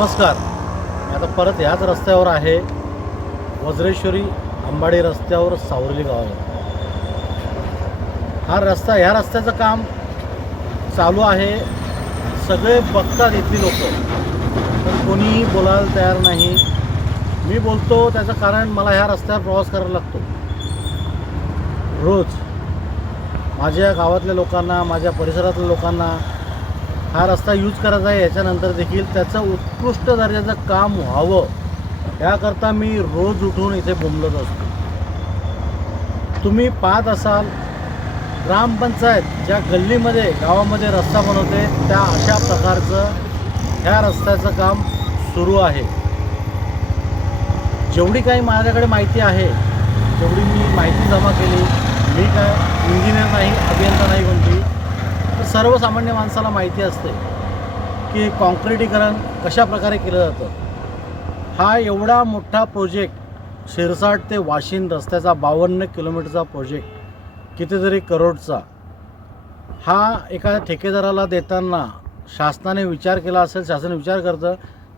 नमस्कार. मी आता परत ह्याच रस्त्यावर आहे. वज्रेश्वरी अंबाडी रस्त्यावर सावरली गावाला हा रस्ता ह्या रस्त्याचं काम चालू आहे. सगळे बघतात इथली लोक. पण कोणीही बोलायला तयार नाही. मी बोलतो त्याचं कारण मला ह्या रस्त्यावर प्रवास करायला लागतो. रोज. माझ्या गावातल्या लोकांना माझ्या परिसरातल्या लोकांना हा रस्ता यूज करायचा आहे याच्यानंतर देखील त्याचं उत्कृष्ट दर्जाचं काम व्हावं. याकरता मी रोज उठून इथे बोंबलत असतो. तुम्ही पाहत असाल ग्रामपंचायत ज्या गल्लीमध्ये गावामध्ये रस्ता बनवते त्या अशा प्रकारचं ह्या रस्त्याचं काम सुरू आहे. जेवढी काही माझ्याकडे माहिती आहे जेवढी मी माहिती जमा केली. मी काय इंजिनियर नाही अभियंता नाही कोणती. तर सर्वसामान्य माणसाला माहिती असते की कॉन्क्रिटीकरण कशा प्रकारे केलं जातं. हा एवढा मोठा प्रोजेक्ट शिरसाट ते वाशिंद रस्त्याचा बावन्न किलोमीटरचा प्रोजेक्ट कितीतरी करोडचा हा एका ठेकेदाराला देताना शासनाने विचार केला असेल शासन विचार करतं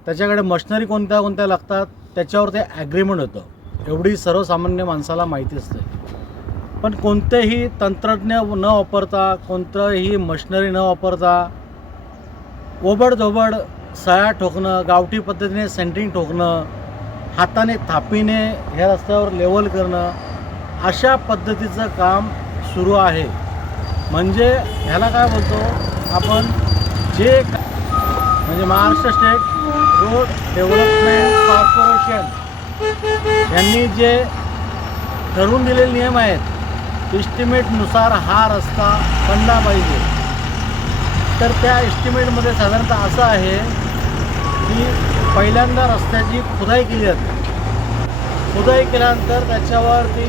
त्याच्याकडे मशिनरी कोणत्या कोणत्या लागतात त्याच्यावर ते ॲग्रीमेंट होतं. एवढी सर्वसामान्य माणसाला माहिती असते. पण कोणतेही तंत्रज्ञ न वापरता कोणतंही मशिनरी न वापरता ओबडधोबड सळ्या ठोकणं गावठी पद्धतीने सेंटरिंग ठोकणं हाताने थापीने ह्या रस्त्यावर लेवल करणं अशा पद्धतीचं काम सुरू आहे. म्हणजे ह्याला काय बोलतो? आपण जे म्हणजे Maharashtra state road development corporation यांनी जे ठरवून दिलेले नियम आहेत इस्टिमेटनुसार हा रस्ता बनला पाहिजे. तर त्या इस्टिमेटमध्ये साधारणतः असं आहे की पहिल्यांदा रस्त्याची खुदाई केली जाते. खुदाई केल्यानंतर त्याच्यावरती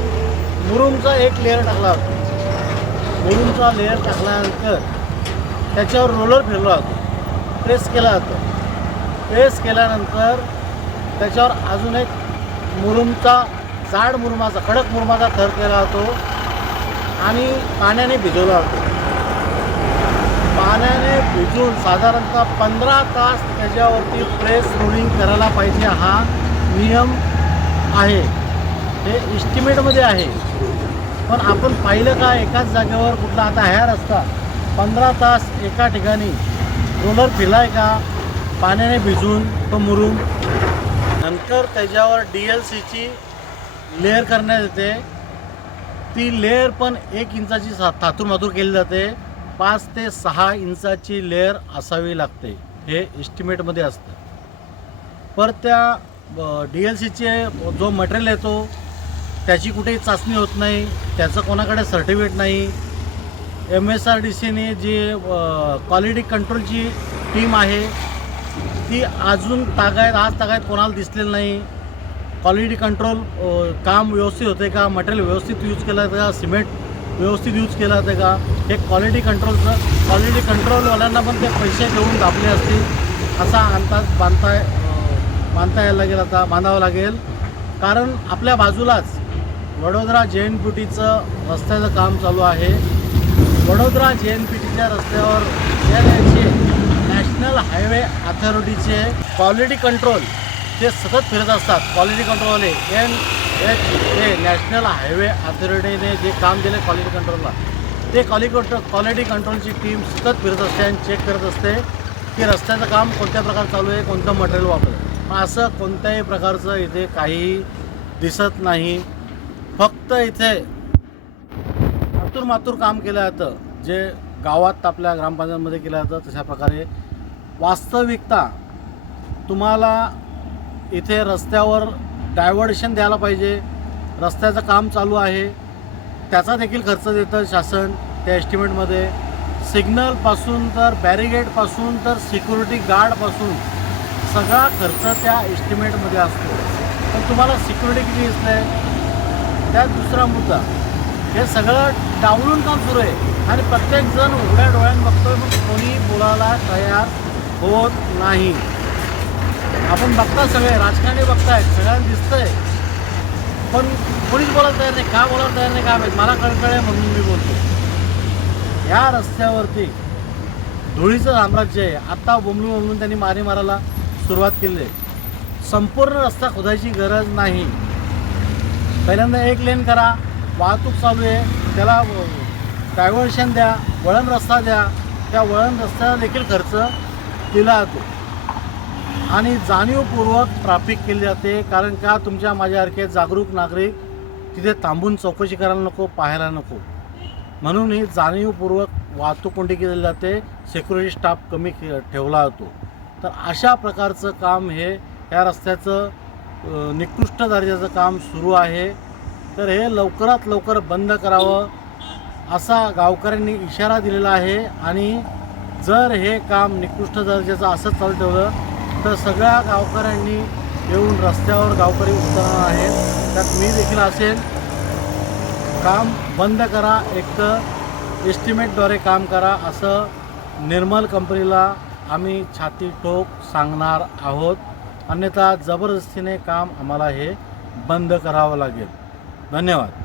मुरुमचा एक लेअर टाकला जातो. मुरुमचा लेअर टाकल्यानंतर त्याच्यावर रोलर फिरला जातो. प्रेस केला जातो. प्रेस केल्यानंतर त्याच्यावर अजून एक मुरुमचा जाड मुरुमाचा कडक मुरुमाचा थर केला जातो. आणि पाण्याने भिजवला जातो पाण्याने भिजून साधारणतः पंधरा तास त्याच्यावरती प्रेस रोलिंग करायला पाहिजे हा नियम आहे. हे इस्टिमेटमध्ये आहे. पण आपण पाहिलं का एकाच जागेवर कुठला आता ह्या रस्ता पंधरा तास एका ठिकाणी रोलर फिरलाय का पाण्याने भिजून तो मुरून? नंतर त्याच्यावर डी एल सीची लेअर करण्यात येते. ती लेअर पण एक इंचाची सा थातूर मातूर केली जाते. पाच ते सहा इंचाची लेअर असावी लागते. हे एस्टिमेटमध्ये असतं. पर त्या डी एल सीचे जो मटेरियल येतो त्याची कुठेही चाचणी होत नाही. त्याचं कोणाकडे सर्टिफिकेट नाही. एम एस आर डी सीने जी क्वालिटी कंट्रोलची टीम आहे ती अजून तागायत आज तागायत कोणाला दिसलेलं नाही. क्वालिटी कंट्रोल काम व्यवस्थित होते का? मटेरियल व्यवस्थित यूज केलं जातं का? सिमेंट व्यवस्थित यूज केलं जातं का? हे क्वालिटी कंट्रोलचं क्वालिटी कंट्रोलवाल्यांना पण ते पैसे देऊन दाबले असतील असा अंदाज बांधता बांधता यायला लागेल आता बांधावं लागेल. कारण आपल्या बाजूलाच वडोदरा जे एन पी टीचं रस्त्याचं काम चालू आहे. वडोदरा जे एन पी टीच्या रस्त्यावर नॅशनल हायवे अथॉरिटीचे क्वालिटी कंट्रोल ते सतत फिरत असतात. Quality कंट्रोलवाले N H A national highway अथॉरिटीने जे काम दिले क्वालिटी कंट्रोलला ते क्वालिटी कंट्रोल क्वालिटी कंट्रोलची टीम सतत फिरत असते आणि चेक करत असते की रस्त्याचं काम कोणत्या प्रकारे चालू आहे कोणतं मटेरियल वापरलं. पण असं कोणत्याही प्रकारचं इथे काही दिसत नाही. फक्त इथे आतूर मातूर काम केलं जातं. जे गावात आपल्या ग्रामपंचायतमध्ये केलं जातं तशा प्रकारे वास्तविकता तुम्हाला इथे रस्त्यावर डायव्हर्शन द्यायला पाहिजे. रस्त्याचं काम चालू आहे. त्याचा देखील खर्च देतं शासन त्या एस्टिमेटमध्ये सिग्नलपासून तर बॅरिगेडपासून तर सिक्युरिटी गार्डपासून सगळा खर्च त्या एस्टिमेटमध्ये असतो. पण तुम्हाला सिक्युरिटी किती दिसते त्यात दुसरा मुद्दा. हे सगळं डावलून काम सुरू आहे. आणि प्रत्येकजण उघड्या डोळ्यानं बघतोय पण कोणी बोलायला तयार होत नाही. आपण बघता सगळे राजकारणी बघतायत सगळ्यांना दिसतंय. पण कोणीच बोलायला तयार नाही. का बोलायला तयार नाही? का माहीत? मला कळकळ आहे म्हणून मी बोलतो ह्या रस्त्यावरती धुळीचं साम्राज्य आहे. आत्ता बोंबलून बोंबलून त्यांनी मारी मारायला सुरुवात केली आहे संपूर्ण रस्ता खोदायची गरज नाही. पहिल्यांदा एक लेन करा. वाहतूक चालू आहे. त्याला डायव्हर्शन द्या. वळण रस्ता द्या. त्या वळण रस्त्याला देखील खर्च दिला जातो. आणि जाणीवपूर्वक ट्राफिक केली जाते. कारण का तुमच्या माझ्यासारखे जागरूक नागरिक तिथे थांबून चौकशी करायला नको पाहायला नको. म्हणून ही जाणीवपूर्वक वाहतूक कोणती केली जाते? सिक्युरिटी स्टाफ कमी के- ठेवला जातो. तर अशा प्रकारचं काम हे या रस्त्याचं निकृष्ट दर्जाचं काम सुरू आहे. तर हे लवकरात लवकर बंद करावं असा गावकऱ्यांनी इशारा दिलेला आहे. आणि जर हे काम निकृष्ट दर्जाचं असंच चालू ठेवलं तर सगळ्या गावकऱ्यांनी येऊन रस्त्यावर गावकरी उतरणार आहेत. त्यात मी देखील असेल काम बंद करा एक तर एस्टिमेटद्वारे काम करा असं निर्मल कंपनीला आम्ही छाती ठोक सांगणार आहोत. अन्यथा जबरदस्तीने काम आम्हाला हे बंद करावं लागेल. धन्यवाद.